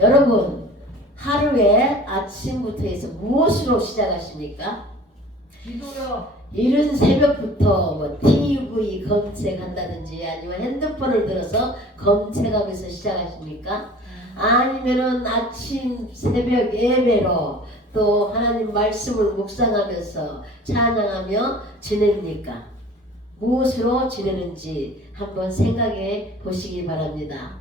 여러분 하루에 아침부터 해서 무엇으로 시작하십니까? 기도요. 이른 새벽부터 뭐 TV 검색한다든지 아니면 핸드폰을 들어서 검색하면서 시작하십니까? 아니면은 아침 새벽 예배로 또 하나님 말씀을 묵상하면서 찬양하며 지냅니까? 무엇으로 지내는지 한번 생각해 보시기 바랍니다.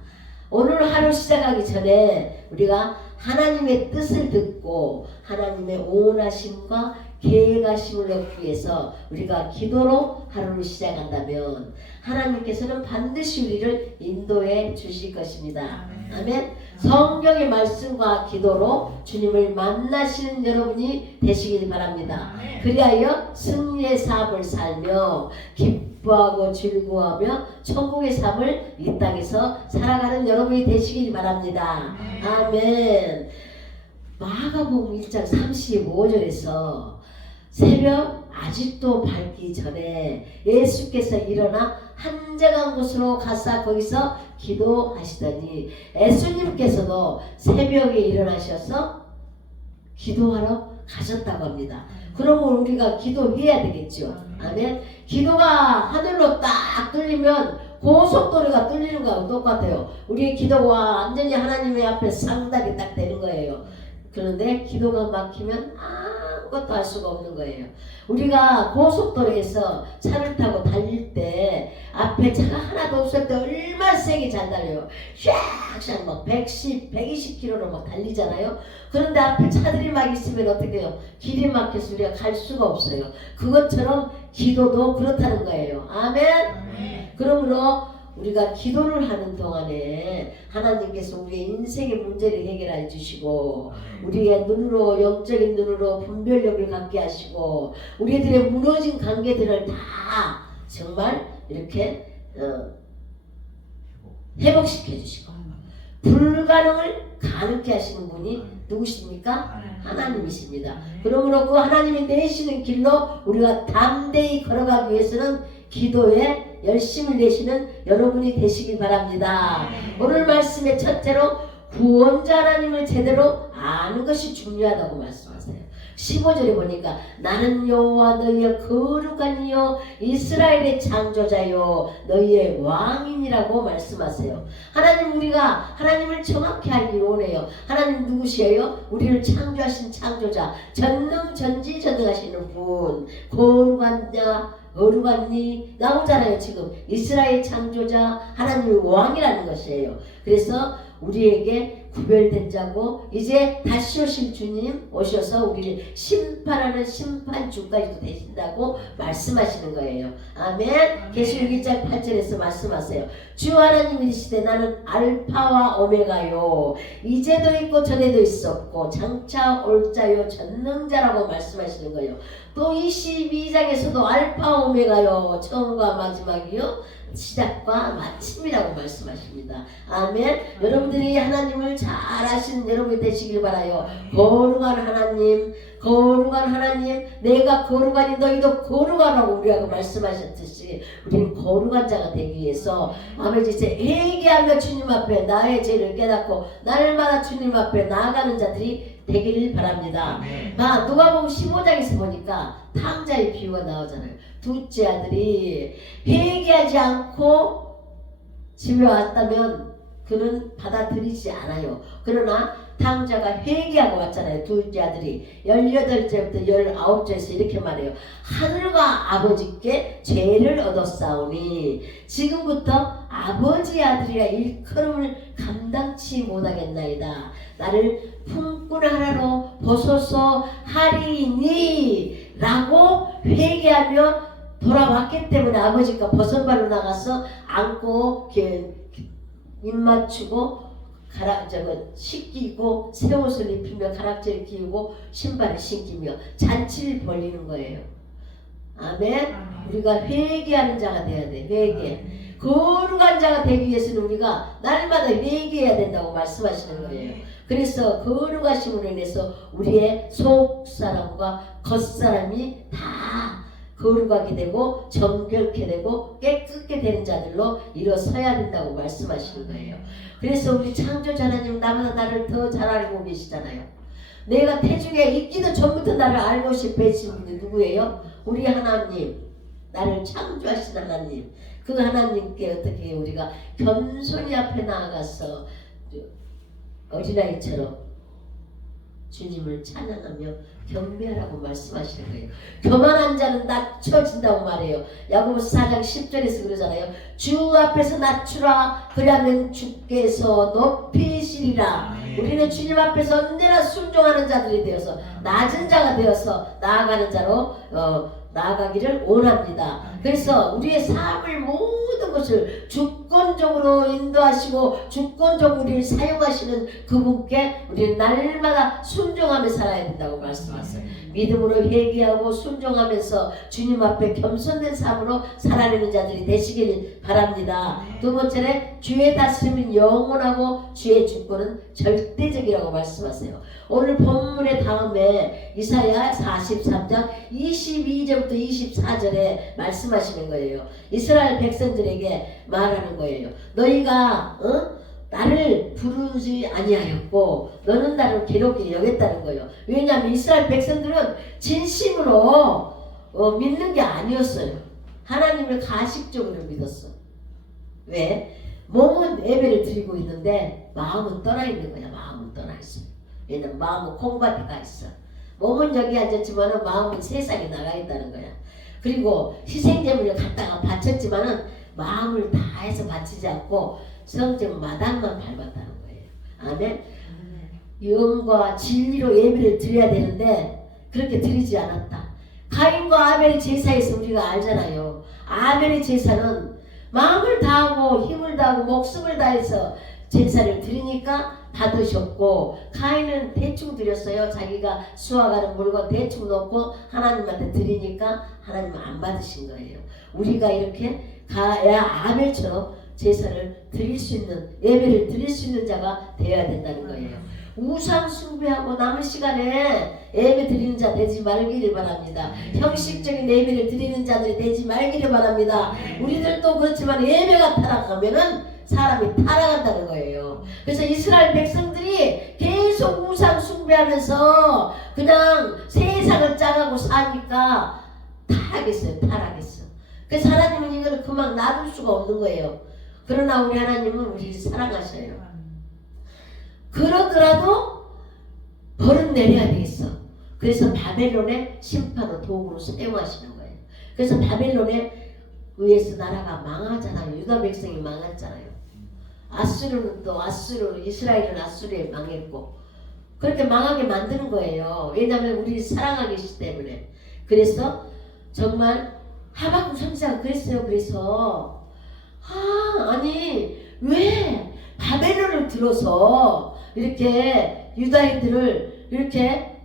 오늘 하루 시작하기 전에 우리가 하나님의 뜻을 듣고 하나님의 원하심과 계획하심을 얻기 위해서 우리가 기도로 하루를 시작한다면 하나님께서는 반드시 우리를 인도해 주실 것입니다. 아멘. 성경의 말씀과 기도로 주님을 만나시는 여러분이 되시길 바랍니다. 그리하여 승리의 삶을 살며 기뻐하고 즐거워하며 천국의 삶을 이 땅에서 살아가는 여러분이 되시길 바랍니다. 아멘. 마가복음 1장 35절에서 새벽 아직도 밝기 전에 예수께서 일어나 한적한 곳으로 가사 거기서 기도하시더니 예수님께서도 새벽에 일어나셔서 기도하러 가셨다고 합니다. 그러면 우리가 기도해야 되겠죠. 아멘. 기도가 하늘로 딱 뚫리면 고속도로가 뚫리는 거하고 똑같아요. 우리의 기도가 완전히 하나님의 앞에 상달이 딱 되는 거예요. 그런데 기도가 막히면 아무것도 할 수가 없는 거예요. 우리가 고속도로에서 차를 타고 달릴 때 앞에 차가 하나도 없을 때 얼마나 세게 잘 달려요. 샥샥 막 110, 120km로 막 달리잖아요. 그런데 앞에 차들이 막 있으면 어떻게 해요? 길이 막혀서 우리가 갈 수가 없어요. 그것처럼 기도도 그렇다는 거예요. 아멘. 그러므로 우리가 기도를 하는 동안에 하나님께서 우리의 인생의 문제를 해결해 주시고 우리의 눈으로 영적인 눈으로 분별력을 갖게 하시고 우리들의 무너진 관계들을 다 정말 이렇게 회복시켜 주시고 불가능을 가능케 하시는 분이 누구십니까? 하나님이십니다. 그러므로 그 하나님이 내시는 길로 우리가 담대히 걸어가기 위해서는 기도에 열심을 내시는 여러분이 되시기 바랍니다. 오늘 말씀의 첫째로 구원자 하나님을 제대로 아는 것이 중요하다고 말씀하세요. 15절에 보니까 나는 여호와 너희의 거룩한 이요 이스라엘의 창조자요 너희의 왕이니라고 말씀하세요. 하나님 우리가 하나님을 정확히 알기 원해요. 하나님 누구시에요? 우리를 창조하신 창조자 전능전지전능하시는 분 거룩한 자 거룩하니 나오잖아요. 지금 이스라엘 창조자 하나님의 왕이라는 것이에요. 그래서 우리에게 구별된 자고 이제 다시 오실 주님 오셔서 우리를 심판하는 심판주까지도 되신다고 말씀하시는 거예요. 아멘. 계시록 1장 8절에서 말씀하세요. 주 하나님이시되 나는 알파와 오메가요 이제도 있고 전에도 있었고 장차 올 자요 전능자라고 말씀하시는 거예요. 또 22장에서도 알파 오메가요 처음과 마지막이요 시작과 마침이라고 말씀하십니다. 아멘. 여러분들이 하나님을 잘 아시는 여러분이 되시길 바라요. 거룩한 하나님 거룩한 하나님 내가 거룩하니 너희도 거룩하라고 우리하고 말씀하셨듯이 우리는 거룩한 자가 되기 위해서 아버지 이제 회개하며 주님 앞에 나의 죄를 깨닫고 날마다 주님 앞에 나아가는 자들이 되기를 바랍니다. 누가복음 15장에서 보니까 탕자의 비유가 나오잖아요. 둘째 아들이 회개하지 않고 집에 왔다면 그는 받아들이지 않아요. 그러나 탕자가 회개하고 왔잖아요. 둘째 아들이 18절부터 19절에서 이렇게 말해요. 하늘과 아버지께 죄를 얻었사오니 지금부터 아버지 아들이라 일컬음을 감당치 못하겠나이다. 나를 품꾼 하나로 보소서 하리니 라고 회개하며 돌아왔기 때문에 아버지가 버선발로 나가서 안고 입 맞추고 씻기고 새 옷을 입히며 가락지를 끼우고 신발을 신기며 잔치를 벌리는 거예요. 아멘. 우리가 회개하는 자가 돼야 돼. 회개. 거룩한 자가 되기 위해서는 우리가 날마다 회개해야 된다고 말씀하시는 거예요. 그래서 거룩하심으로 인해서 우리의 속사람과 겉사람이 다 거룩하게 되고 정결케 되고 깨끗게 되는 자들로 일어서야 된다고 말씀하시는 거예요. 그래서 우리 창조자 하나님 나보다 나를 더 잘 알고 계시잖아요. 내가 태중에 있기도 전부터 나를 알고 계신 분이 누구예요? 우리 하나님, 나를 창조하신 하나님. 그 하나님께 어떻게 우리가 겸손히 앞에 나아가서 어린아이처럼 주님을 찬양하며 경배하라고 말씀하시는 거예요. 교만한 자는 낮춰진다고 말해요. 야고보서 4장 10절에서 그러잖아요. 주 앞에서 낮추라 그러면 주께서 높이시리라. 우리는 주님 앞에서 언제나 순종하는 자들이 되어서 낮은 자가 되어서 나아가는 자로 나아가기를 원합니다. 그래서 우리의 삶을 모든 것을 주권적으로 인도하시고 주권적으로 우리를 사용하시는 그분께 우리는 날마다 순종하며 살아야 된다고 말씀하세요. 믿음으로 회개하고 순종하면서 주님 앞에 겸손된 삶으로 살아내는 자들이 되시길 바랍니다. 두 번째는 주의 다스림은 영원하고 주의 주권은 절대적이라고 말씀하세요. 오늘 본문의 다음에 이사야 43장 22절부터 24절에 말씀하시는 거예요. 이스라엘 백성들에게 말하는 거예요. 너희가 나를 부르지 아니하였고 너는 나를 괴롭게 여겼다는 거예요. 왜냐하면 이스라엘 백성들은 진심으로 믿는 게 아니었어요. 하나님을 가식적으로 믿었어. 왜? 몸은 예배를 드리고 있는데 마음은 떠나 있는 거야. 마음은 떠나 있어요. 왜냐면 마음은 콩밭에 가 있어. 몸은 여기 앉았지만 마음은 세상에 나가 있다는 거야. 그리고 희생제물을 갖다가 바쳤지만은 마음을 다해서 바치지 않고 성전 마당만 밟았다는 거예요. 아멘. 영과 진리로 예배를 드려야 되는데 그렇게 드리지 않았다. 가인과 아벨의 제사에서 우리가 알잖아요. 아벨의 제사는 마음을 다하고 힘을 다하고 목숨을 다해서 제사를 드리니까 받으셨고, 가인은 대충 드렸어요. 자기가 수확하는 물건 대충 넣고 하나님한테 드리니까 하나님은 안 받으신 거예요. 우리가 이렇게 아벨처럼 제사를 드릴 수 있는, 예배를 드릴 수 있는 자가 되어야 된다는 거예요. 우상 숭배하고 남은 시간에 예배 드리는 자 되지 말기를 바랍니다. 형식적인 예배를 드리는 자들이 되지 말기를 바랍니다. 우리들도 그렇지만 예배가 타락하면은 사람이 타락한다는 거예요. 그래서 이스라엘 백성들이 계속 우상 숭배하면서 그냥 세상을 짜가고 사니까 타락했어. 그래서 하나님은 이거를 그만 놔둘 수가 없는 거예요. 그러나 우리 하나님은 우리를 사랑하셔요. 그러더라도 벌은 내려야 되겠어. 그래서 바벨론의 심판을 도구로 사용하시는 거예요. 그래서 바벨론에 의해서 나라가 망하잖아요. 유다 백성이 망했잖아요. 아수르는 또 이스라엘은 아수르에 망했고, 그렇게 망하게 만드는 거예요. 왜냐하면 우리 사랑하기 때문에. 그래서 정말 하박국 선지자가 그랬어요. 그래서 아니 왜 바벨론을 들어서 이렇게 유다인들을 이렇게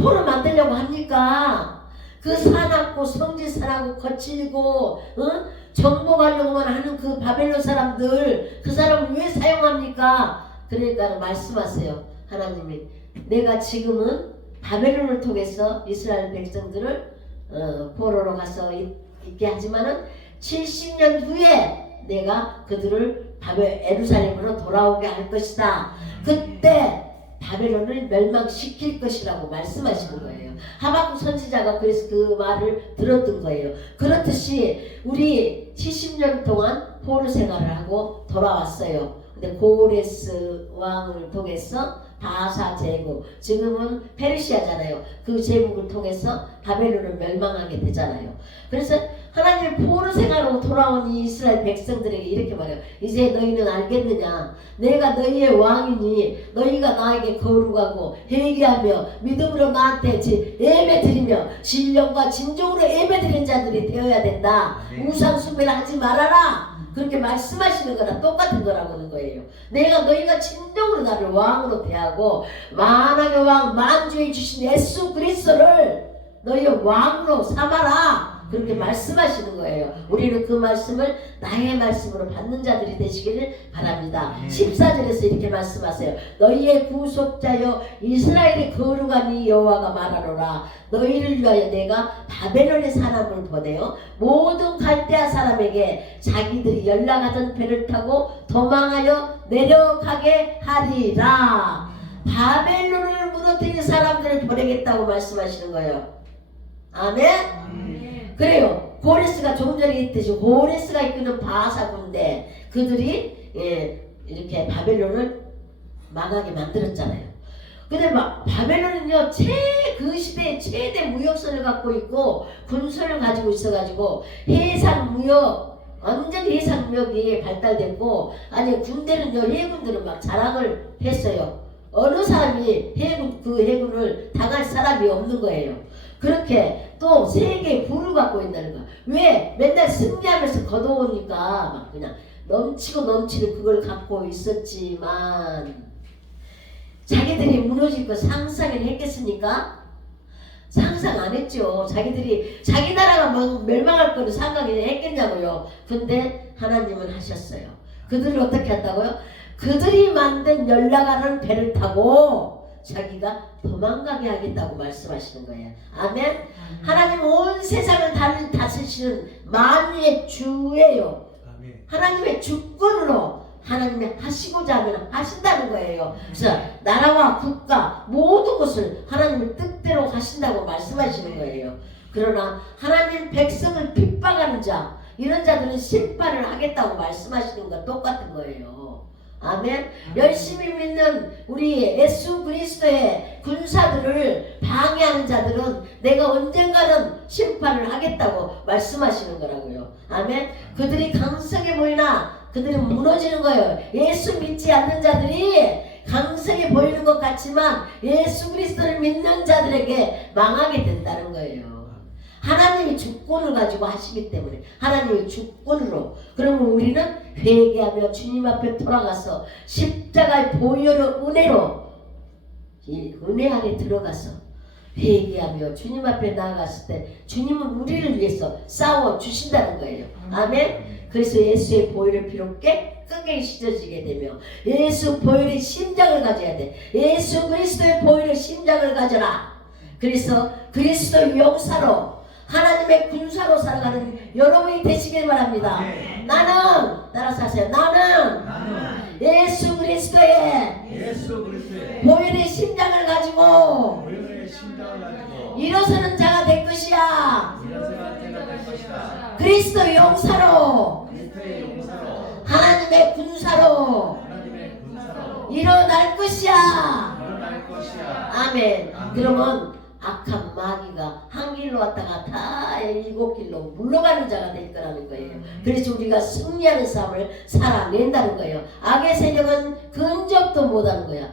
포로 만들려고 합니까? 그 사납고 성질 사나고 거칠고 정복하려고만 하는 그 바벨론 사람들, 그 사람을 왜 사용합니까? 그러니까 말씀하세요. 하나님이 내가 지금은 바벨론을 통해서 이스라엘 백성들을 포로로 가서 있게 하지만은 70년 후에 내가 그들을 예루살렘으로 돌아오게 할 것이다. 그때 바벨론을 멸망시킬 것이라고 말씀하시는 거예요. 하박국 선지자가 그래서 그 말을 들었던 거예요. 그렇듯이 우리 70년 동안 포로 생활을 하고 돌아왔어요. 근데 고레스 왕을 통해서 바사 제국, 지금은 페르시아잖아요. 그 제국을 통해서 바벨론을 멸망하게 되잖아요. 그래서 하나님의 포로 생활하고 돌아온 이 이스라엘 백성들에게 이렇게 말해요. 이제 너희는 알겠느냐? 내가 너희의 왕이니 너희가 나에게 거룩하고 회개하며 믿음으로 나한테 예배 드리며 신령과 진정으로 예배 드리는 자들이 되어야 된다. 우상 숭배를 하지 말아라. 그렇게 말씀하시는 거랑 똑같은 거라고 하는 거예요. 너희가 진정으로 나를 왕으로 대하고 만왕의 왕 만주에 주신 예수 그리스도를 너희의 왕으로 삼아라. 그렇게 말씀하시는 거예요. 우리는 그 말씀을 나의 말씀으로 받는 자들이 되시기를 바랍니다. 14절에서 이렇게 말씀하세요. 너희의 구속자여 이스라엘의 거룩한 이 여호와가 말하노라. 너희를 위하여 내가 바벨론의 사람을 보내어 모든 갈대아 사람에게 자기들이 연락하던 배를 타고 도망하여 내려가게 하리라. 바벨론을 무너뜨린 사람들을 보내겠다고 말씀하시는 거예요. 아멘? 그래요. 고레스가 조금 전에 있듯이 고레스가 이끄는 바사 군대 그들이 이렇게 바벨론을 망하게 만들었잖아요. 근데 바벨론은요 그 시대에 최대 무역선을 갖고 있고 군선을 가지고 있어가지고 해상 무역 완전히 해상 무역이 발달됐고 아니 군대는요 해군들은 막 자랑을 했어요. 어느 사람이 그 해군을 당할 사람이 없는 거예요. 그렇게 또 세계의 부를 갖고 있다는 거야. 왜? 맨날 승리하면서 걷어오니까 막 그냥 넘치고 넘치는 그걸 갖고 있었지만 자기들이 무너질 거 상상을 했겠습니까? 상상 안 했죠. 자기들이 자기 나라가 멸망할 거를 상상을 했겠냐고요. 근데 하나님은 하셨어요. 그들을 어떻게 한다고요? 그들이 만든 연락하는 배를 타고 자기가 도망가게 하겠다고 말씀하시는 거예요. 아멘? 하나님 온 세상을 다스리시는 만유의 주예요. 하나님의 주권으로 하나님이 하시고자 하면 하신다는 거예요. 그래서 나라와 국가 모든 것을 하나님의 뜻대로 하신다고 말씀하시는 거예요. 그러나 하나님 백성을 핍박하는 자 이런 자들은 심판을 하겠다고 말씀하시는 것 똑같은 거예요. 아멘. 열심히 믿는 우리 예수 그리스도의 군사들을 방해하는 자들은 내가 언젠가는 심판을 하겠다고 말씀하시는 거라고요. 아멘. 그들이 강성해 보이나 그들은 무너지는 거예요. 예수 믿지 않는 자들이 강성해 보이는 것 같지만 예수 그리스도를 믿는 자들에게 망하게 된다는 거예요. 하나님이 주권을 가지고 하시기 때문에 하나님의 주권으로 그러면 우리는 회개하며 주님 앞에 돌아가서 십자가의 보혈의 은혜로 이 은혜 안에 들어가서 회개하며 주님 앞에 나아갔을 때 주님은 우리를 위해서 싸워 주신다는 거예요. 아멘. 그래서 예수의 보혈의 피로 깨끗하게 씻어지게 되며 예수 보혈의 심장을 가져야 돼. 예수 그리스도의 보혈의 심장을 가져라. 그래서 그리스도의 용사로 하나님의 군사로 살아가는 여러분이 되시길 바랍니다. 나는 따라서 하세요. 나는 예수 그리스도의 보혈의 심장을 가지고 일어서는 자가 될 것이야. 그리스도의 용사로 하나님의 군사로 일어날 것이야. 아멘. 그러면 악한 마귀가 한 길로 왔다가 다 7길로 물러가는 자가 될 거라는 거예요. 그래서 우리가 승리하는 삶을 살아낸다는 거예요. 악의 세력은 근접도 못하는 거야.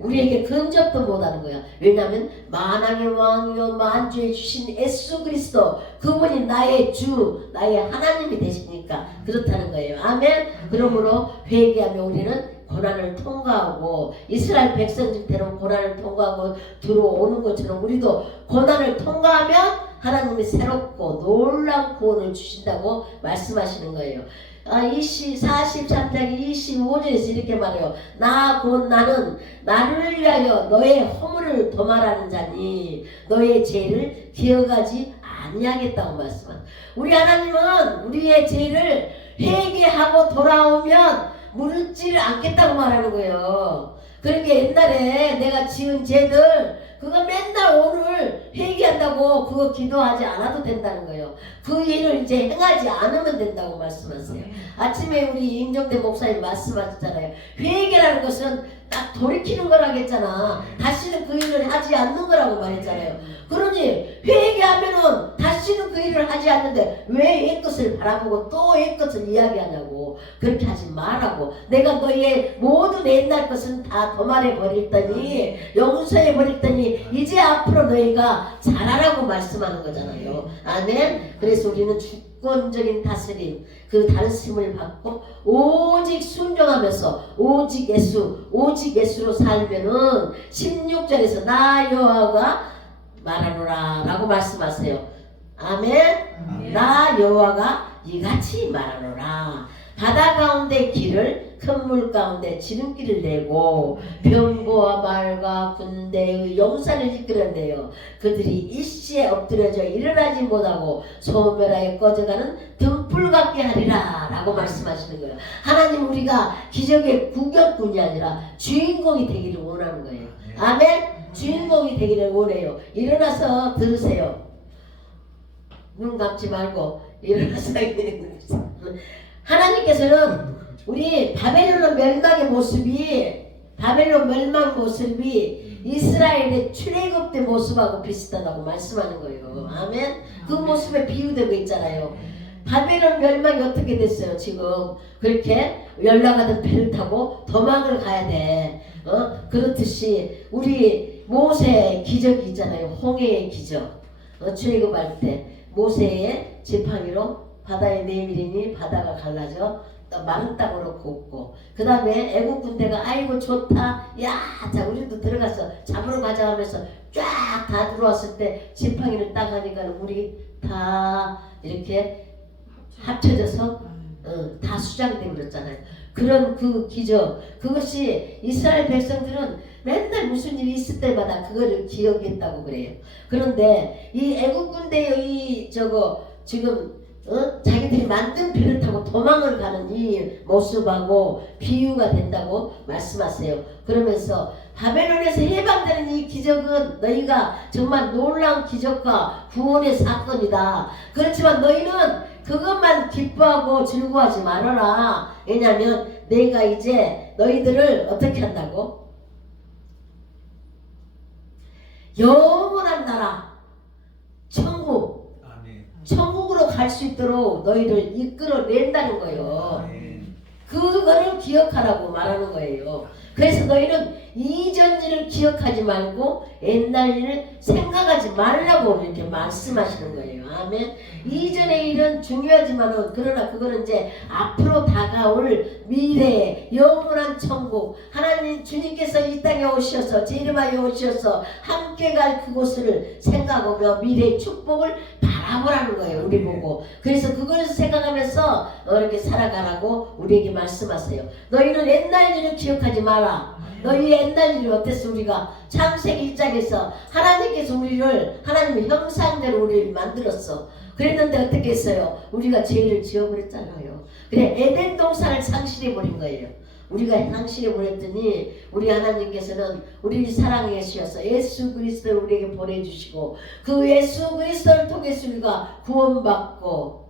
우리에게 근접도 못하는 거야. 왜냐하면 만왕의 왕이요 만주에 주신 예수 그리스도 그분이 나의 주 나의 하나님이 되시니까 그렇다는 거예요. 아멘. 그러므로 회개하며 우리는 고난을 통과하고 이스라엘 백성들처럼 고난을 통과하고 들어오는 것처럼 우리도 고난을 통과하면 하나님이 새롭고 놀라운 구원을 주신다고 말씀하시는 거예요. 43장 25절에서 이렇게 말해요. 나 곧 나는 나를 위하여 너의 허물을 도말하는 자니 너의 죄를 기억하지 아니하겠다고 말씀합니다. 우리 하나님은 우리의 죄를 회개하고 돌아오면 물질 않겠다고 말하는 거예요. 그러니까 옛날에 내가 지은 죄들 그거 맨날 오늘 회개한다고 그거 기도하지 않아도 된다는 거예요. 그 일을 이제 행하지 않으면 된다고 말씀하세요. 아침에 우리 임정대 목사님 말씀하셨잖아요. 회개라는 것은 딱 돌이키는 거라겠잖아. 다시는 그 일을 하지 않는 거라고 말했잖아요. 그러니 회개하면은 다시는 그 일을 하지 않는데 왜 옛것을 바라보고 또 옛것을 이야기하냐고. 그렇게 하지 말라고. 내가 너의 모든 옛날 것은 다 도말해 버릴 더니 용서해 버릴 더니 이제 앞으로 너희가 잘하라고 말씀하는 거잖아요. 아멘. 그래서 우리는 주권적인 다스림 그 다스림을 받고 오직 순종하면서 오직 예수로 살면은 16절에서 나 여호와가 말하노라 라고 말씀하세요. 아멘. 나 여호와가 이같이 말하노라. 바다 가운데 길을 큰 물 가운데 지름길을 내고 병거와 말과 군대의 용사를 이끌어내요. 그들이 일시에 엎드려져 일어나지 못하고 소멸하여 꺼져가는 등불 같게 하리라 라고 말씀하시는 거예요. 하나님 우리가 기적의 구경꾼이 아니라 주인공이 되기를 원하는 거예요. 아멘. 주인공이 되기를 원해요. 일어나서 들으세요. 눈 감지 말고 일어나서 하나님께서는 우리 바벨론 멸망의 모습이 이스라엘의 출애굽 때 모습하고 비슷하다고 말씀하는 거예요. 아멘. 그 모습에 비유되고 있잖아요. 바벨론 멸망이 어떻게 됐어요? 지금 그렇게 연락하던 배를 타고 도망을 가야 돼. 그렇듯이 우리 모세의 기적이 있잖아요. 홍해의 기적. 출애굽할 때 모세의 지팡이로 바다에 내밀으니 바다가 갈라져 또 마른 땅으로 굽고 그 다음에 애국 군대가 아이고 좋다 자 우리도 들어가서 잡으러 가자 하면서 쫙 다 들어왔을 때 지팡이를 딱 하니까 우리 다 이렇게 합쳐져서 다 수장되고 그랬잖아요. 그런 그 기적 그것이 이스라엘 백성들은 맨날 무슨 일이 있을 때마다 그거를 기억했다고 그래요. 그런데 이 애국 군대의 지금 자기들이 만든 배를 타고 도망을 가는 이 모습하고 비유가 된다고 말씀하세요. 그러면서 바벨론에서 해방되는 이 기적은 너희가 정말 놀라운 기적과 구원의 사건이다. 그렇지만 너희는 그것만 기뻐하고 즐거워하지 말아라. 왜냐하면 내가 이제 너희들을 어떻게 한다고? 영원한 나라 천국으로 갈 수 있도록 너희를 이끌어낸다는 거예요. 그거를 기억하라고 말하는 거예요. 그래서 너희는 이전 일을 기억하지 말고 옛날 일을 생각하지 말라고 이렇게 말씀하시는 거예요. 아멘. 이전의 일은 중요하지만은 그러나 그거는 이제 앞으로 다가올 미래의 영원한 천국 하나님 주님께서 이 땅에 오셔서 재림하여 오셔서 함께 갈 그곳을 생각하며 미래의 축복을 바라보라는 거예요. 우리 보고. 그래서 그걸 생각하면서 이렇게 살아가라고 우리에게 말씀하세요. 너희는 옛날 일을 기억하지 마라. 너희 옛날 일이 어땠어? 우리가 창세기 1장에서 하나님께서 우리를 하나님의 형상대로 우리를 만들었어. 그랬는데 어떻게 했어요? 우리가 죄를 지어버렸잖아요. 그래 에덴 동산을 상실해버린 거예요. 우리가 상실해버렸더니 우리 하나님께서는 우리를 사랑해 주셔서 예수 그리스도를 우리에게 보내주시고 그 예수 그리스도를 통해서 우리가 구원받고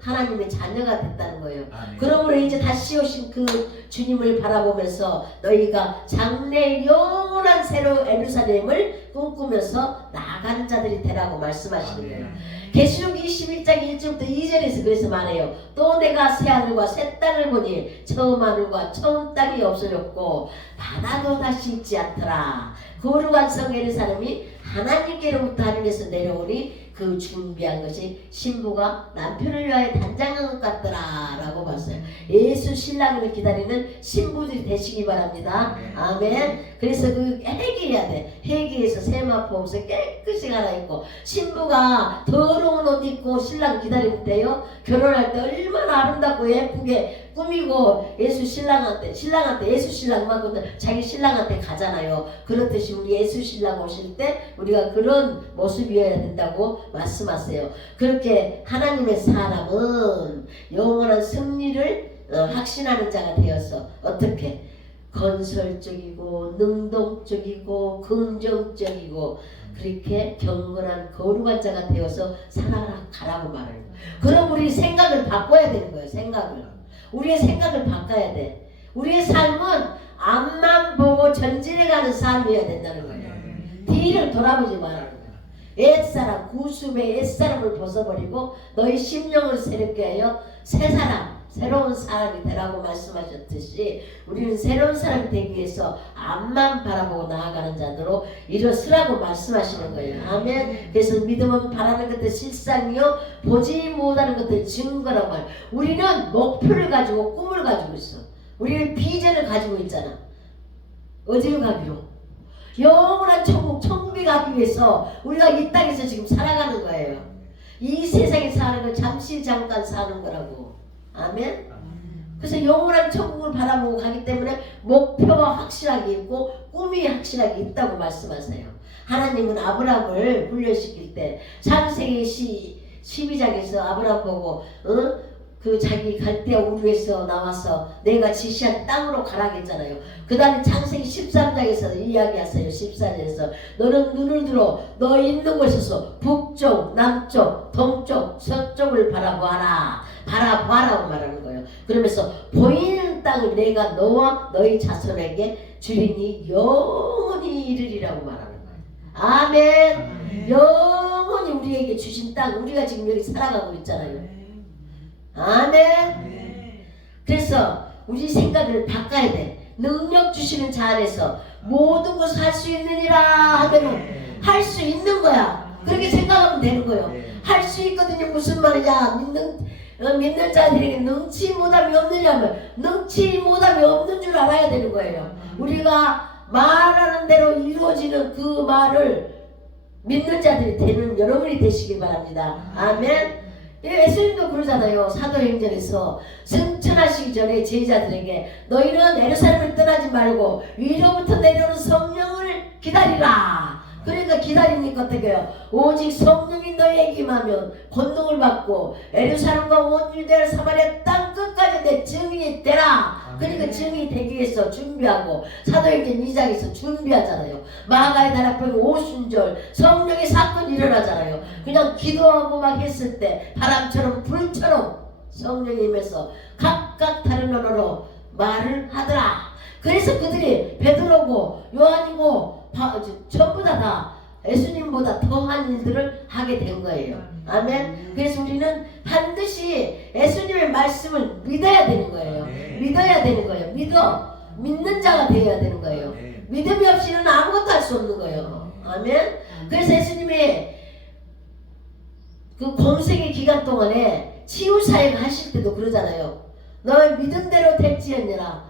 하나님의 자녀가 됐다는 거예요. 아멘. 그러므로 이제 다시 오신 그 주님을 바라보면서 너희가 장래 영원한 새로운 예루살렘을 꿈꾸면서 나아가는 자들이 되라고 말씀하시는 거예요. 계시록 21장 1절부터 2절에서 그래서 말해요. 또 내가 새 하늘과 새 땅을 보니 처음 하늘과 처음 땅이 없어졌고 바다도 다시 있지 않더라. 거룩한 성 예루살렘이 하나님께로부터 하늘에서 내려오니 그 준비한 것이 신부가 남편을 위하여 단장한 것 같더라 라고 봤어요. 예수 신랑을 기다리는 신부들이 되시기 바랍니다. 아멘. 그래서 그 회개해야 돼. 회개해서 세마포 옷을 깨끗이 갈아입고 신부가 더러운 옷 입고 신랑 기다릴 때요 결혼할 때 얼마나 아름답고 예쁘게 꾸미고 예수 신랑한테 예수 신랑만 자기 신랑한테 가잖아요. 그렇듯이 우리 예수 신랑 오실 때 우리가 그런 모습이어야 된다고 말씀하세요. 그렇게 하나님의 사람은 영원한 승리를 확신하는 자가 되어서 어떻게 건설적이고 능동적이고 긍정적이고 그렇게 경건한 거룩한 자가 되어서 살아가라고 말해요. 그럼 우리 생각을 바꿔야 되는 거예요. 우리의 생각을 바꿔야 돼. 우리의 삶은 앞만 보고 전진해가는 삶이어야 된다는 거예요. 뒤를 돌아보지 말라는 거예요. 옛사람 구습의 옛사람을 벗어버리고 너희 심령을 새롭게 하여 새 사람 새로운 사람이 되라고 말씀하셨듯이 우리는 새로운 사람이 되기 위해서 앞만 바라보고 나아가는 자들로 일어서라고 말씀하시는 거예요. 아멘. 그래서 믿음은 바라는 것들 실상이요 보지 못하는 것들 증거라고 말해요. 우리는 목표를 가지고 꿈을 가지고 있어. 우리는 비전을 가지고 있잖아. 어디로 가기로? 영원한 천국에 가기 위해서 우리가 이 땅에서 지금 살아가는 거예요. 이 세상에 사는 건 잠시 잠깐 사는 거라고. 아멘. 그래서 영원한 천국을 바라보고 가기 때문에 목표가 확실하게 있고 꿈이 확실하게 있다고 말씀하세요. 하나님은 아브라함을 훈련시킬 때 창세기 12장에서 아브라함 보고 그 자기 갈대아 우르에서 나와서 내가 지시한 땅으로 가라고 했잖아요. 그 다음에 창세기 13장에서 이야기하세요. 14절에서 너는 눈을 들어 너 있는 곳에서 북쪽, 남쪽, 동쪽, 서쪽을 바라보아라. 바라보아라고 말하는 거예요. 그러면서 보이는 땅을 내가 너와 너희 자손에게 주리니 영원히 이르리라고 말하는 거예요. 아멘. 영원히 우리에게 주신 땅, 우리가 지금 여기 살아가고 있잖아요. 아멘. 그래서 우리 생각을 바꿔야 돼. 능력 주시는 자 안에서 모든 것을 할 수 있느니라 하면은 할 수 있는 거야. 그렇게 생각하면 되는 거예요. 할 수 있거든요. 무슨 말이냐? 믿는 자들에게 능치 못함이 없느냐면 능치 못함이 없는 줄 알아야 되는 거예요. 우리가 말하는 대로 이루어지는 그 말을 믿는 자들이 되는 여러분이 되시길 바랍니다. 아멘. 예수님도 그러잖아요. 사도행전에서 승천하시기 전에 제자들에게 너희는 예루살렘을 떠나지 말고 위로부터 내려오는 성령을 기다리라. 그러니까 기다리니까 어떻게 해요? 오직 성령이 너희에게 임하면 권능을 받고 예루살렘과 온 유대와 사마리아 땅 끝까지 내 증인이 되라. 그러니까 증인이 되기 위해서 준비하고 사도행전 2장에서 준비하잖아요. 마가의 나라병 오순절 성령의 사건이 일어나잖아요. 그냥 기도하고 막 했을 때 바람처럼 불처럼 성령이 임해서 각각 다른 언어로 말을 하더라. 그래서 그들이 베드로고 요한이고 전부 다 예수님보다 더한 일들을 하게 된 거예요. 아멘. 그래서 우리는 반드시 예수님의 말씀을 믿어야 되는 거예요. 믿어야 되는 거예요. 믿는 자가 되어야 되는 거예요. 믿음이 없이는 아무것도 할 수 없는 거예요. 아멘. 그래서 예수님이 그 공생의 기간 동안에 치유사역 하실 때도 그러잖아요. 너의 믿음대로 될지언니라.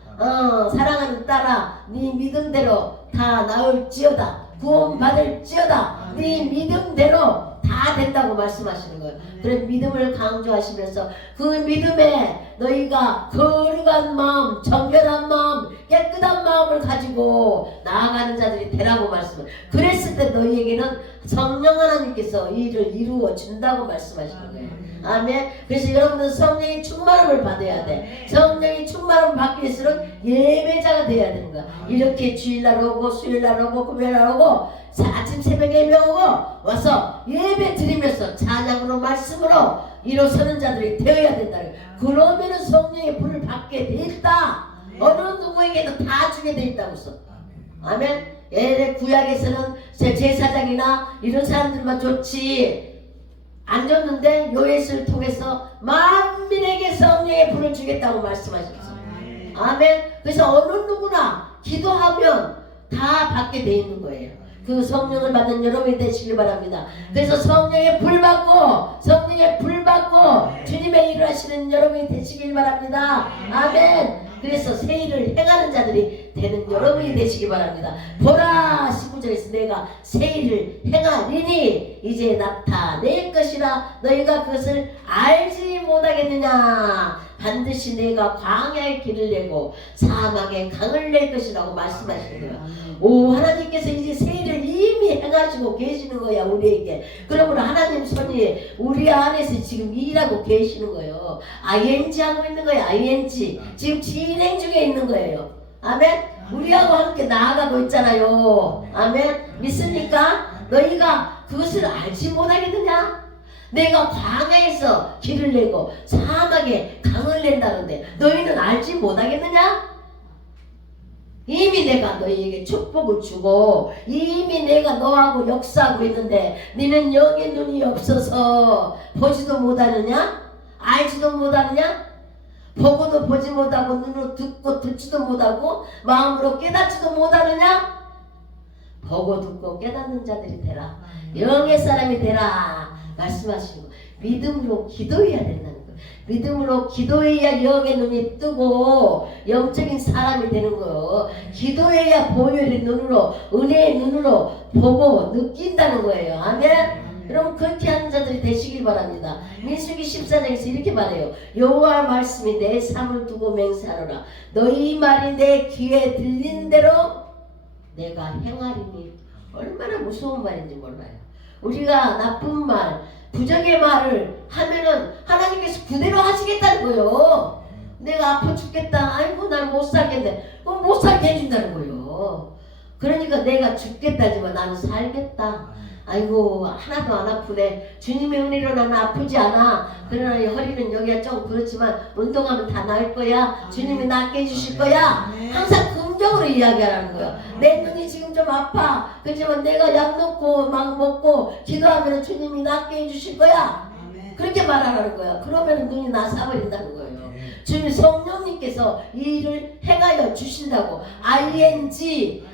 사랑하는 딸아, 네 믿음대로 다 나올지어다. 구원받을지어다. 네 믿음대로 다 된다고 말씀하시는 거예요. 그래서 믿음을 강조하시면서 그 믿음에 너희가 거룩한 마음, 정결한 마음, 깨끗한 마음을 가지고 나아가는 자들이 되라고 말씀을. 그랬을 때 너희에게는 성령 하나님께서 이 일을 이루어 준다고 말씀하시는 거예요. 아멘. 그래서 여러분은 성령의 충만함을 받아야 돼. 성령의 충만함을 받기 위해서는 예배자가 돼야 되는 거야. 이렇게 주일날 오고 수요일날 오고 금요일날 오고 아침 새벽에 예배 오고 와서 예배 드리면서 찬양으로 말씀으로 일어서는 자들이 되어야 된다. 그러면은 성령의 불을 받게 돼 있다. 어느 누구에게도 다 주게 돼 있다고 써. 아멘. 예를 구약에서는 제사장이나 이런 사람들만 좋지 안 줬는데 요예수를 통해서 만민에게 성령의 불을 주겠다고 말씀하셨어요. 아멘. 그래서 어느 누구나 기도하면 다 받게 돼 있는 거예요. 그 성령을 받는 여러분이 되시길 바랍니다. 그래서 성령의 불 받고 주님의 일을 하시는 여러분이 되시길 바랍니다. 아멘. 그래서 새 일을 행하는 자들이 되는 여러분이 되시기 바랍니다. 보라 19절에서 내가 새 일을 행하리니 이제 나타낼 것이라 너희가 그것을 알지 못하겠느냐. 반드시 내가 광야의 길을 내고 사막에 강을 낼 것이라고 말씀하시는 거예요. 오, 하나님께서 이제 새 일을 이미 행하시고 계시는 거야 우리에게. 그러므로 하나님 손이 우리 안에서 지금 일하고 계시는 거예요. ING 하고 있는 거예요. ING 지금 진행 중에 있는 거예요. 아멘. 우리하고 함께 나아가고 있잖아요. 아멘. 믿습니까? 너희가 그것을 알지 못하겠느냐? 내가 광야에서 길을 내고 사막에 강을 낸다는데 너희는 알지 못하겠느냐? 이미 내가 너희에게 축복을 주고 이미 내가 너하고 역사하고 있는데 너는 영의 눈이 없어서 보지도 못하느냐? 알지도 못하느냐? 보고도 보지 못하고 눈으로 듣고 듣지도 못하고 마음으로 깨닫지도 못하느냐? 보고 듣고 깨닫는 자들이 되라. 영의 사람이 되라 말씀하시고 믿음으로 기도해야 된다는 거예요. 믿음으로 기도해야 영의 눈이 뜨고 영적인 사람이 되는 거예요. 기도해야 보혈의 눈으로 은혜의 눈으로 보고 느낀다는 거예요. 아멘. 여러분 그렇게 하는 자들이 되시길 바랍니다. 민수기 14장에서 이렇게 말해요. 여호와 말씀이 내 삶을 두고 맹세하노라. 너희 말이 내 귀에 들린 대로 내가 행하리니. 얼마나 무서운 말인지 몰라요. 우리가 나쁜 말, 부정의 말을 하면은 하나님께서 그대로 하시겠다는 거예요. 내가 아파 죽겠다. 아이고 난 못 살겠네. 그럼 못 살게 해준다는 거예요. 그러니까 내가 죽겠다지만 나는 살겠다. 아이고 하나도 안 아프네. 주님의 은혜로 나는 아프지 않아. 그러나 이 허리는 여기가 좀 그렇지만 운동하면 다 나을 거야. 주님이 낫게 해주실 거야. 항상 긍정으로 이야기하라는 거야. 내 눈이 지금 좀 아파. 그렇지만 내가 약 넣고 막 먹고 기도하면 주님이 낫게 해주실 거야. 그렇게 말하라는 거야. 그러면 눈이 나사버린다는 거예요. 주님 성령님께서 이 일을 행하여 주신다고. ING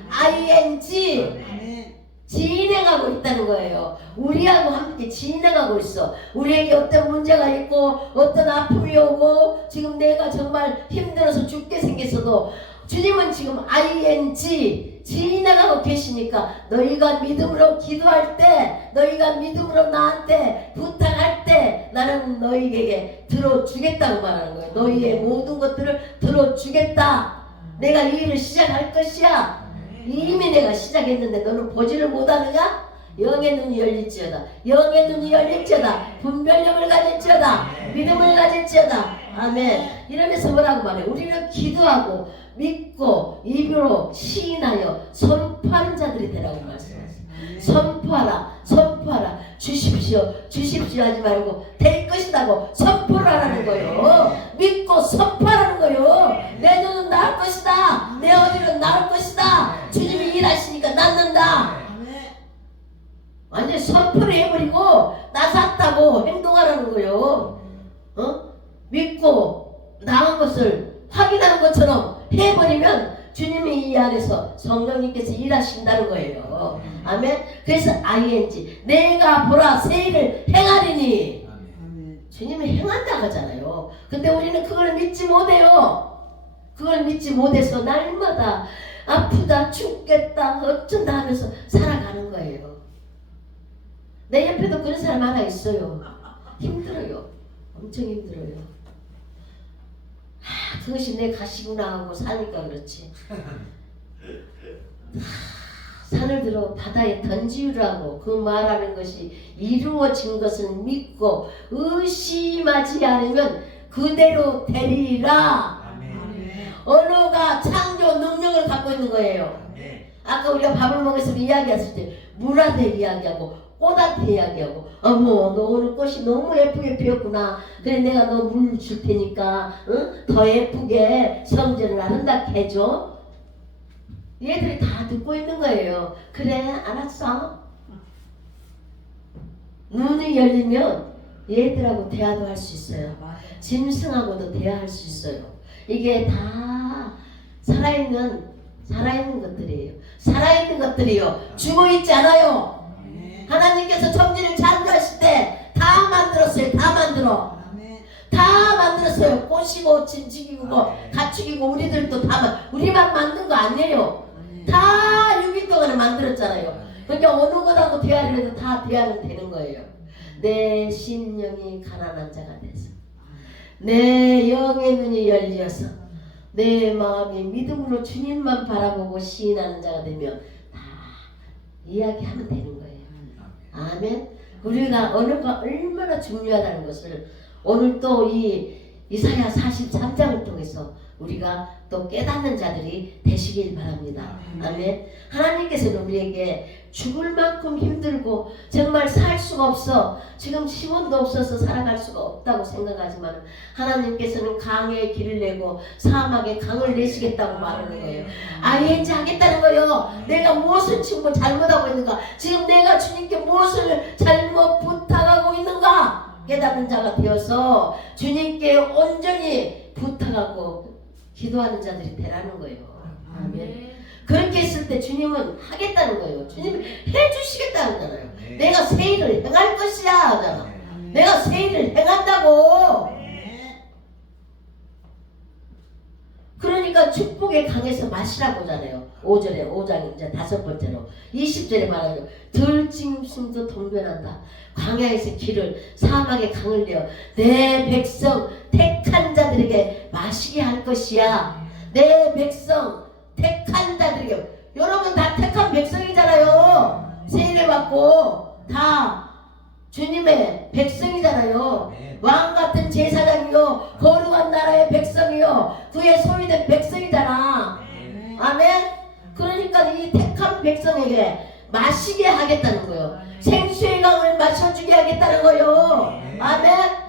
진행하고 있다는 거예요. 우리하고 함께 진행하고 있어. 우리에게 어떤 문제가 있고 어떤 아픔이 오고 지금 내가 정말 힘들어서 죽게 생겼어도 주님은 지금 ING 진행하고 계시니까 너희가 믿음으로 기도할 때, 너희가 믿음으로 나한테 부탁할 때 나는 너희에게 들어주겠다고 말하는 거예요. 너희의 모든 것들을 들어주겠다. 내가 이 일을 시작할 것이야. 이미 내가 시작했는데 너는 보지를 못하느냐? 영의 눈이 열릴지어다. 영의 눈이 열릴지어다. 분별력을 가질지어다. 믿음을 가질지어다. 아멘. 이러면서 뭐라고 말해? 우리는 기도하고 믿고 입으로 시인하여 선포하는 자들이 되라고 말씀하세요. 선포하라. 선포하라. 주십시오. 주십시오 하지 말고 될 것이라고 선포를 하라는 거예요. 믿고 선포하라는 거예요. 내 눈은 나을 것이다. 내 어디는 나을 것이다. 주님이 일하시니까 낫는다. 완전히 선포를 해버리고 나섰다고 행동하라는 거예요. 믿고 나은 것을 확인하는 것처럼 해버리면 주님이 이 안에서 성령님께서 일하신다는 거예요. 아멘. 그래서 ING 내가 보라 새 일을 행하리니. 주님이 행한다고 하잖아요. 근데 우리는 그걸 믿지 못해요. 그걸 믿지 못해서 날마다 아프다 죽겠다 어쩐다 하면서 살아가는 거예요. 내 옆에도 그런 사람 하나 있어요. 힘들어요. 엄청 힘들어요. 그것이 내 가시구나 하고 사니까 그렇지. 산을 들어 바다에 던지우라고 그 말하는 것이 이루어진 것을 믿고 의심하지 않으면 그대로 되리라. 언어가 창조 능력을 갖고 있는 거예요. 아까 우리가 밥을 먹었을 때 이야기했을 때 물한테 이야기하고 꽃한테 이야기하고 어머 너 오늘 꽃이 너무 예쁘게 피었구나. 그래 내가 너 물 줄 테니까 더 예쁘게 성전을 아름답게 해줘. 얘들이 다 듣고 있는 거예요. 그래 알았어. 눈이 열리면 얘들하고 대화도 할 수 있어요. 짐승하고도 대화할 수 있어요. 이게 다 살아있는 것들이에요. 살아있는 것들이요. 죽어있지 않아요. 하나님께서 천지를 창조하실 때 다 만들었어요. 다 만들었어요. 꽃이고 진죽이고 가축이고 우리들도 우리만 만든 거 아니에요. 다 6일 동안에 만들었잖아요. 그러니까 어느 것하고 대화를 해도 다 대화는 되는 거예요. 내 심령이 가난한 자가 돼서 내 영의 눈이 열려서 내 마음이 믿음으로 주님만 바라보고 시인하는 자가 되면 다 이야기하면 되는 거예요. 아멘. 우리가 언어가 얼마나 중요하다는 것을 오늘 또 이 이사야 43장을 통해서 우리가 또 깨닫는 자들이 되시길 바랍니다. 아멘. 하나님께서는 우리에게 죽을 만큼 힘들고 정말 살 수가 없어 지금 시원도 없어서 살아갈 수가 없다고 생각하지만 하나님께서는 강에 길을 내고 사막에 강을 내시겠다고 말하는 거예요. ING 하겠다는 거예요. 내가 무엇을 지금 잘못하고 있는가, 지금 내가 주님께 무엇을 잘못 부탁하고 있는가 깨닫는 자가 되어서 주님께 온전히 부탁하고 기도하는 자들이 되라는 거예요. 아멘. 그렇게 했을 때 주님은 하겠다는 거예요. 주님이 해주시겠다는 거잖아요. 내가 새 일을 행할 것이야 하잖아. 내가 새 일을 행한다고. 그런 그러니까 축복의 강에서 마시라고 하잖아요. 5절에 5장 이제 5번째로 20절에 말하죠. 들짐승도 동변한다. 광야에서 길을 사막의 강을 내어 내 백성 택한 자들에게 마시게 할 것이야. 내 백성 택한 자들에게. 여러분 다 택한 백성이잖아요. 세례 받고 다 주님의 백성이잖아요. 왕같은 제사장이요 거룩한 나라의 백성이요 그의 소유된 백성이잖아. 아멘. 그러니까 이 택한 백성에게 마시게 하겠다는 거예요. 생수의 강을 마셔주게 하겠다는 거예요. 아멘.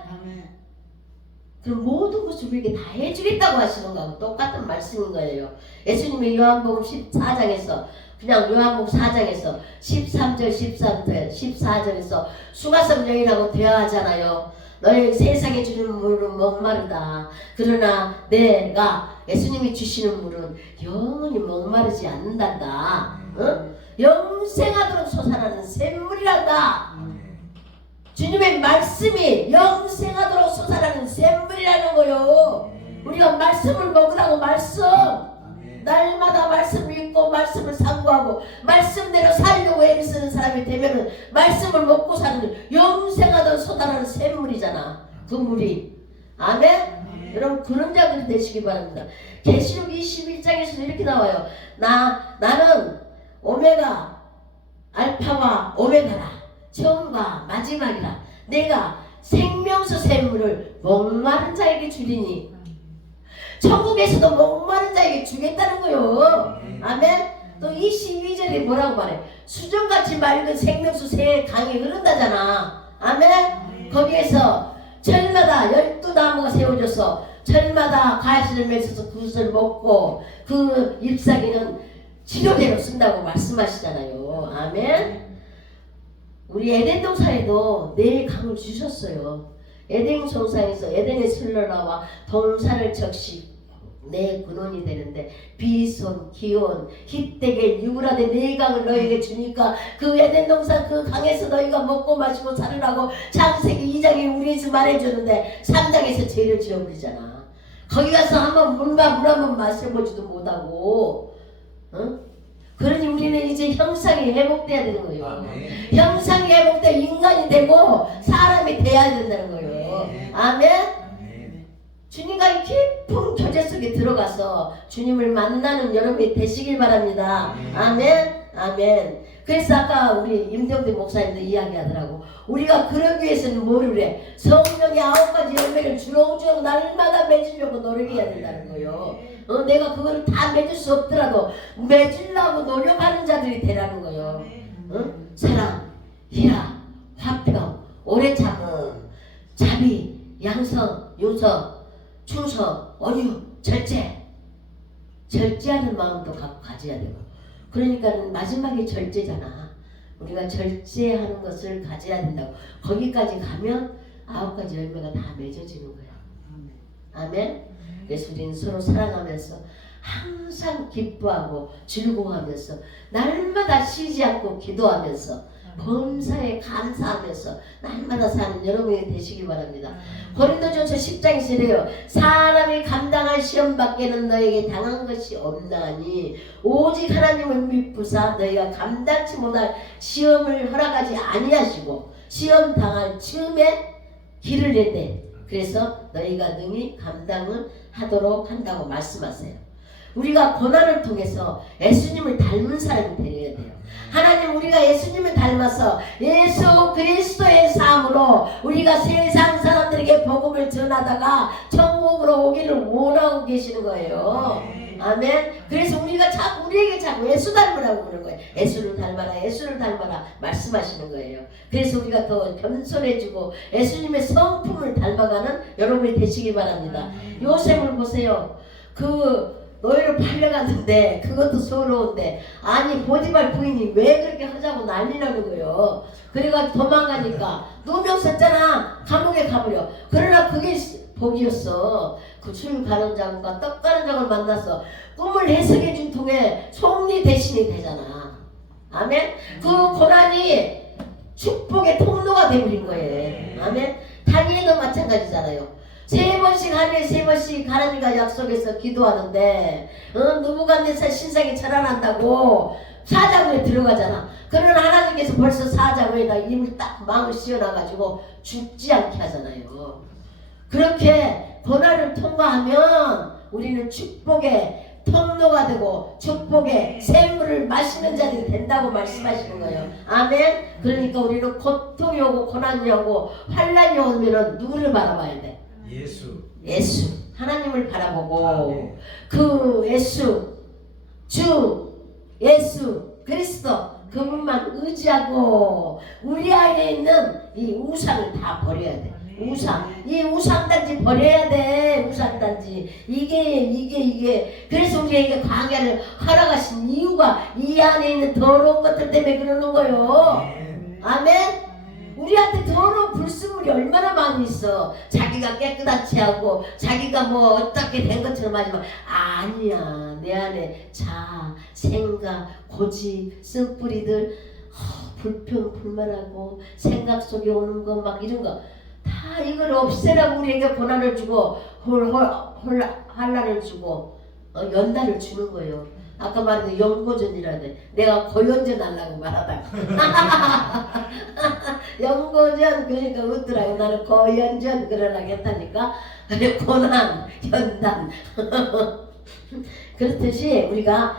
그럼 모든 것을 우리에게 다 해주겠다고 하시는 거하고 똑같은 말씀인 거예요. 예수님이 요한복음 14장에서 그냥 요한복음 4장에서 13절 14절에서 수가성 여인하고 대화하잖아요. 너희 세상에 주는 물은 목마르다. 그러나 내가 예수님이 주시는 물은 영원히 목마르지 않는단다. 응? 영생하도록 솟아나는 샘물이란다. 주님의 말씀이 영생하도록 솟아나는 샘물이라는 거요. 우리가 말씀을 먹으라고 말씀. 날마다 말씀을 읽고 말씀을 상고하고 말씀대로 살려고 애를 쓰는 사람이 되면은 말씀을 먹고 사는 영생하도록 솟아나는 샘물이잖아. 그 물이. 아멘. 여러분 그런 자들이 되시기 바랍니다. 계시록 21장에서도 이렇게 나와요. 나는 오메가 알파와 오메가라. 처음과 마지막이라. 내가 생명수 샘물을 목마른 자에게 주리니. 천국에서도 목마른 자에게 주겠다는 거요. 아멘. 또 22절에 뭐라고 말해? 수정같이 맑은 생명수 새 강이 흐른다잖아. 아멘. 거기에서 철마다 12나무가 세워져서 철마다 가시를 맺어서 그것을 먹고 그 잎사귀는 치료제로 쓴다고 말씀하시잖아요. 아멘. 우리 에덴 동산에도 내 강을 주셨어요. 에덴 동산에서 에덴의 슬러나와 동산을 적시 내 근원이 되는데 비손, 기온, 히데겔, 유브라데 네 강을 너에게 주니까 그 에덴 동산 그 강에서 너희가 먹고 마시고 살으라고 창세기 2장에 우리에서 말해주는데 3장에서 죄를 지어버리잖아. 거기 가서 한번 물 한번 마셔보지도 못하고. 응? 그러니 우리는 이제 형상이 회복돼야 되는 거예요. 아멘. 형상이 회복돼 인간이 되고 사람이 돼야 된다는 거예요. 아멘. 주님과의 깊은 교제 속에 들어가서 주님을 만나는 여러분이 되시길 바랍니다. 아멘. 아멘. 그래서 아까 우리 임정대 목사님도 이야기하더라고. 우리가 그러기 위해서는 뭐를 해? 성령의 9가지 열매를 주렁주렁 날마다 맺으려고 노력해야 된다는 거예요. 내가 그거를 다 맺을 수 없더라도 맺으려고 노력하는 자들이 되라는 거예요. 사랑, 희락, 화평, 오래 참음, 자비, 양성, 용서, 충성, 온유, 절제하는 마음도 가져야 되고. 그러니까 마지막에 절제잖아. 우리가 절제하는 것을 가져야 된다고. 거기까지 가면 9가지 열매가 다 맺어지는 거야. 아멘. 그래서 우리는 서로 사랑하면서 항상 기뻐하고 즐거워하면서 날마다 쉬지 않고 기도하면서 범사에 감사하면서 날마다 사는 여러분이 되시기 바랍니다. 고린도전서 10장에서 이래요. 사람이 감당할 시험 밖에는 너에게 당한 것이 없나니 오직 하나님을 믿부사 너희가 감당치 못할 시험을 허락하지 아니하시고 시험 당할 즈음에 길을 낸대. 그래서 너희가 능히 감당을 하도록 한다고 말씀하세요. 우리가 고난을 통해서 예수님을 닮은 사람이 되어야 돼요. 하나님 우리가 예수님을 닮아서 예수 그리스도의 삶으로 우리가 세상 사람들에게 복음을 전하다가 천국으로 오기를 원하고 계시는 거예요. 아멘. 그래서 우리에게 자꾸 예수 닮으라고 그러는 거예요. 예수를 닮아라, 예수를 닮아라 말씀하시는 거예요. 그래서 우리가 더 겸손해지고 예수님의 성품을 닮아가는 여러분이 되시기 바랍니다. 요셉을 보세요. 노예를 팔려갔는데 그것도 서러운데 아니 보디발 부인이 왜 그렇게 하자고 난리나는 거예요. 그래가지고 도망가니까 누명 썼잖아. 감옥에 가버려. 그러나 그게 복이었어. 그 술 가는 장과 떡 가는 장을 만나서 꿈을 해석해준 통에 속리 대신이 되잖아. 아멘. 그 고난이 축복의 통로가 되버린 거예요. 아멘. 다니엘도 마찬가지잖아요. 3번씩 하루에 3번씩 하나님과 약속해서 기도하는데 느부갓네살 신상이 절하난다고 사자굴에 들어가잖아. 그러나 하나님께서 벌써 사자굴에다 입을 딱 마음을 씌워놔가지고 죽지 않게 하잖아요. 그렇게 고난을 통과하면 우리는 축복의 통로가 되고 축복의 샘물을 마시는 자들이 된다고 말씀하시는 거예요. 아멘. 그러니까 우리는 고통이 오고 고난이 오고 환란이 오면 누구를 바라봐야 돼? 예수 하나님을 바라보고 그 예수 주 예수 그리스도 그분만 의지하고 우리 안에 있는 이 우상을 다 버려야 돼. 이 우상단지 버려야 돼. 우상단지 이게 그래서 우리에게 광야를 허락하신 이유가 이 안에 있는 더러운 것들 때문에 그러는 거예요. 아멘. 우리한테 더러운 불순물이 얼마나 많이 있어. 자기가 깨끗하지 하고 자기가 뭐 어떻게 된 것처럼 하지만 아니야. 내 안에 자아, 생각, 고집, 쓴뿌리들 불평, 불만하고 생각 속에 오는 거 막 이런 거 다 이걸 없애라고 우리에게 고난을 주고 환란을 주고 연단을 주는 거예요. 아까 말한 연고전이라네. 내가 고연전 하려고 말하다가 연고전 그러니까 웃더라고. 나는 고연전 그러려고 했다니까. 고난, 연단 그렇듯이 우리가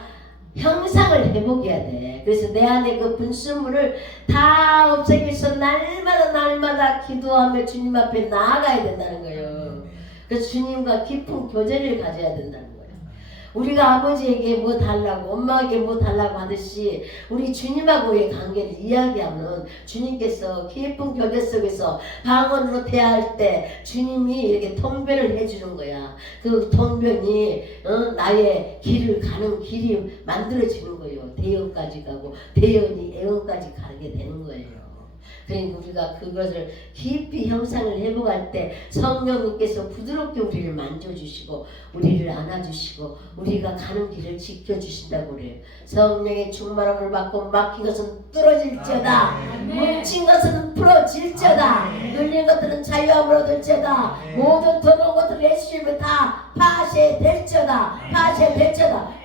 형상을 회복해야 돼. 그래서 내 안에 그 분수물을 다 없애기 위해서 날마다 기도하며 주님 앞에 나아가야 된다는 거예요. 그래서 주님과 깊은 교제를 가져야 된다는 거예요. 우리가 아버지에게 뭐 달라고 엄마에게 뭐 달라고 하듯이 우리 주님하고의 관계를 이야기하면 주님께서 깊은 교제 속에서 방언으로 대화할 때 주님이 이렇게 통변을 해주는 거야. 그 통변이 나의 길을 가는 길이 만들어지는 거예요. 대언까지 가고 대언이 애언까지 가게 되는 거예요. 그러니까 우리가 그것을 깊이 형상을 회복할 때 성령님께서 부드럽게 우리를 만져주시고 우리를 안아주시고 우리가 가는 길을 지켜주신다고 그래요. 성령의 충만함을 받고 막힌 것은 뚫어질지어다. 뭉친 것은 풀어질지어다. 눌린 것들은 자유함으로 얻을지어다. 모든 더러운 것들을 예수님을 다 파쇄될지어다.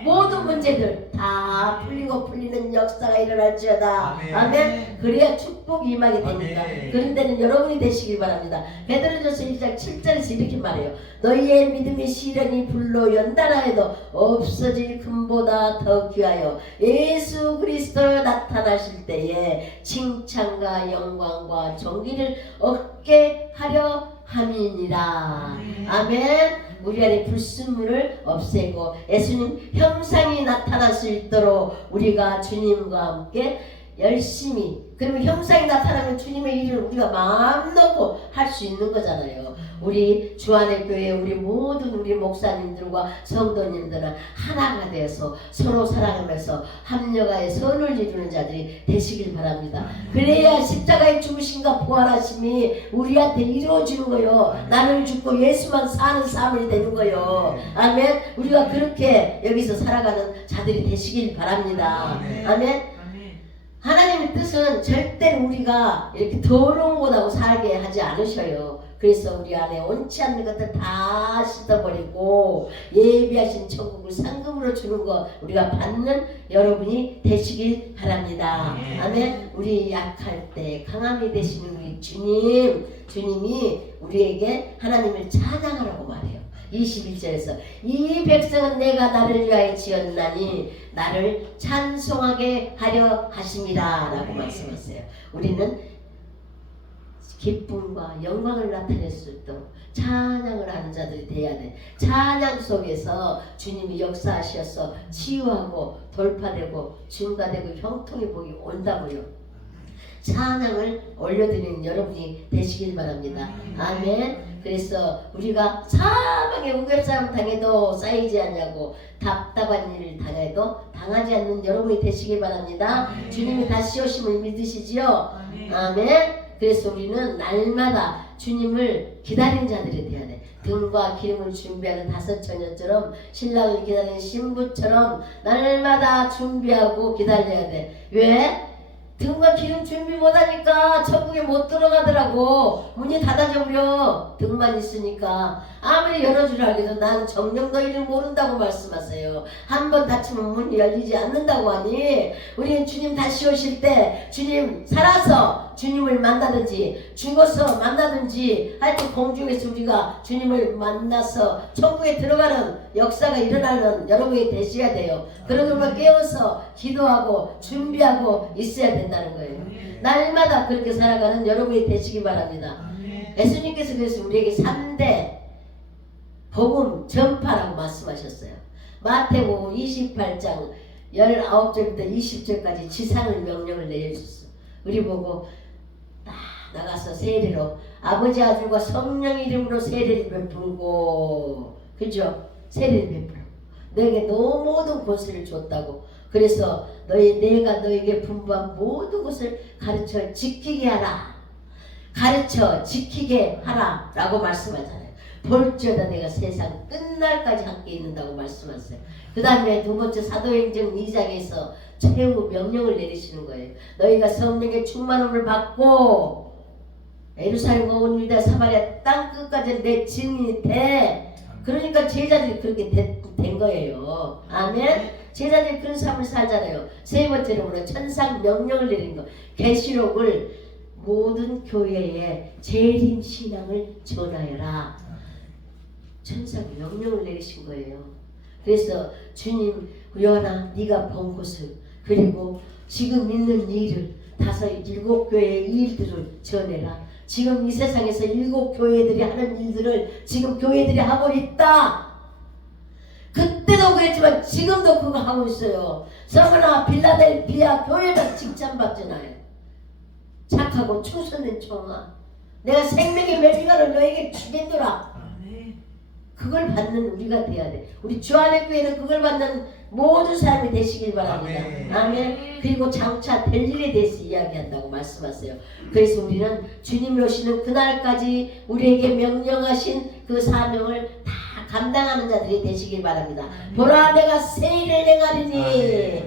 모든 문제들 다 풀리고 풀리는 역사가 일어날지어다. 아멘. 그래야 축복이 임하게 됩니다. 그런 데는 여러분이 되시길 바랍니다. 베드로전서 1장 7절에서 이렇게 말해요. 너희의 믿음의 시련이 불로 연단하여도 없어질 금보다 더 귀하여 예수 그리스도 나타나실 때에 칭찬과 영광과 존귀를 얻게 하려 함이니라. 아멘. 우리 안에 불순물을 없애고 예수님 형상이 나타날 수 있도록 우리가 주님과 함께 열심히, 그러면 형상이 나타나면 주님의 일을 우리가 마음 놓고 할 수 있는 거잖아요. 우리 주안의 교회 우리 모든 우리 목사님들과 성도님들은 하나가 되어서 서로 사랑하면서 합력하여 선을 이루는 자들이 되시길 바랍니다. 그래야 십자가의 죽으심과 부활하심이 우리한테 이루어지는 거요. 나를 죽고 예수만 사는 삶이 되는 거요. 아멘. 우리가 그렇게 여기서 살아가는 자들이 되시길 바랍니다. 아멘. 하나님의 뜻은 절대로 우리가 이렇게 더러운 것하고 살게 하지 않으셔요. 그래서 우리 안에 옳지 않는 것들 다 씻어버리고 예비하신 천국을 상금으로 주는 것 우리가 받는 여러분이 되시길 바랍니다. 아멘. 우리 약할 때 강함이 되시는 우리 주님이 우리에게 하나님을 찬양하라고 말해요. 21절에서 이 백성은 내가 나를 위하여 지었나니 나를 찬송하게 하려 하심이라 라고 말씀하세요. 우리는 기쁨과 영광을 나타낼 수 있도록 찬양을 하는 자들이 돼야 돼. 찬양 속에서 주님이 역사하셔서 치유하고 돌파되고 증가되고 형통의 복이 온다고요. 찬양을 올려드리는 여러분이 되시길 바랍니다. 아멘. 그래서 우리가 사방에 우결싸움 당해도 쌓이지 않냐고 답답한 일을 당해도 당하지 않는 여러분이 되시길 바랍니다. 주님이 다시 오심을 믿으시지요? 아멘. 그래서 우리는 날마다 주님을 기다리는 자들이 되어야 돼. 등과 기름을 준비하는 다섯 처녀처럼 신랑을 기다리는 신부처럼 날마다 준비하고 기다려야 돼. 왜? 등과 기름 준비 못하니까 천국에 못 들어가더라고. 문이 닫아져 버려. 등만 있으니까. 아무리 열어주라 해도 나는 정녕 너희를 모른다고 말씀하세요. 한 번 닫히면 문이 열리지 않는다고 하니 우리는 주님 다시 오실 때 주님 살아서 주님을 만나든지 죽어서 만나든지 하여튼 공중에서 우리가 주님을 만나서 천국에 들어가는 역사가 일어나는 여러분이 되셔야 돼요. 그런 것만 깨워서 기도하고 준비하고 있어야 된다는 거예요. 날마다 그렇게 살아가는 여러분이 되시기 바랍니다. 예수님께서 그래서 우리에게 3대 복음 전파라고 말씀하셨어요. 마태복음 28장 19절부터 20절까지 지상을 명령을 내려주셨어. 우리 보고 나가서 세례로 아버지 아들과 성령 이름으로 세례를 베풀고, 그죠? 세례를 베풀고 너에게 너 모든 것을 줬다고. 그래서 내가 너에게 분부한 모든 것을 가르쳐 지키게 하라. 가르쳐 지키게 하라 라고 말씀하잖아요. 볼지어다 내가 세상 끝날까지 함께 있는다고 말씀하셨어요. 그 다음에 두 번째 사도행전 2장에서 최후 명령을 내리시는 거예요. 너희가 성령의 충만함을 받고 예루살렘 온 유다 사마리아 땅 끝까지 내 증인이 돼. 그러니까 제자들이 그렇게 된 거예요. 아멘. 제자들이 그런 삶을 살잖아요. 세 번째로 천상 명령을 내린 거. 계시록을 모든 교회에 재림 신앙을 전하여라. 천상 명령을 내리신 거예요. 그래서 주님 요한아 네가 본 것을 그리고 지금 있는 일을 5, 7교회의 일들을 전해라. 지금 이 세상에서 7교회들이 하는 일들을 지금 교회들이 하고 있다. 그때도 그랬지만 지금도 그거 하고 있어요. 서머나 빌라델피아 교회가 칭찬받잖아요. 착하고 충성된 총아 내가 생명의 멜리가를 너에게 주겠노라. 그걸 받는 우리가 돼야 돼. 우리 주안의 교회는 그걸 받는 모든 사람이 되시길 바랍니다. 아멘. 그리고 장차 될 일에 대해서 이야기한다고 말씀하세요. 그래서 우리는 주님이 오시는 그날까지 우리에게 명령하신 그 사명을 다 감당하는 자들이 되시길 바랍니다. 보라 내가 새 일을 행하리니.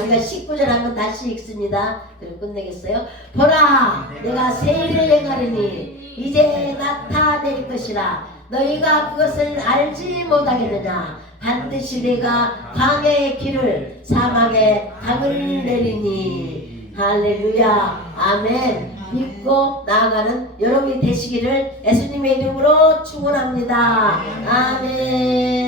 우리가 19절 한번 다시 읽습니다. 그리고 끝내겠어요. 보라 내가 새 일을 행하리니 이제 나타낼 것이라. 너희가 그것을 알지 못하겠느냐. 반드시 내가 광야의 길을 사막에 강을 내리니. 할렐루야. 아멘. 믿고 나아가는 여러분이 되시기를 예수님의 이름으로 축원합니다. 아멘.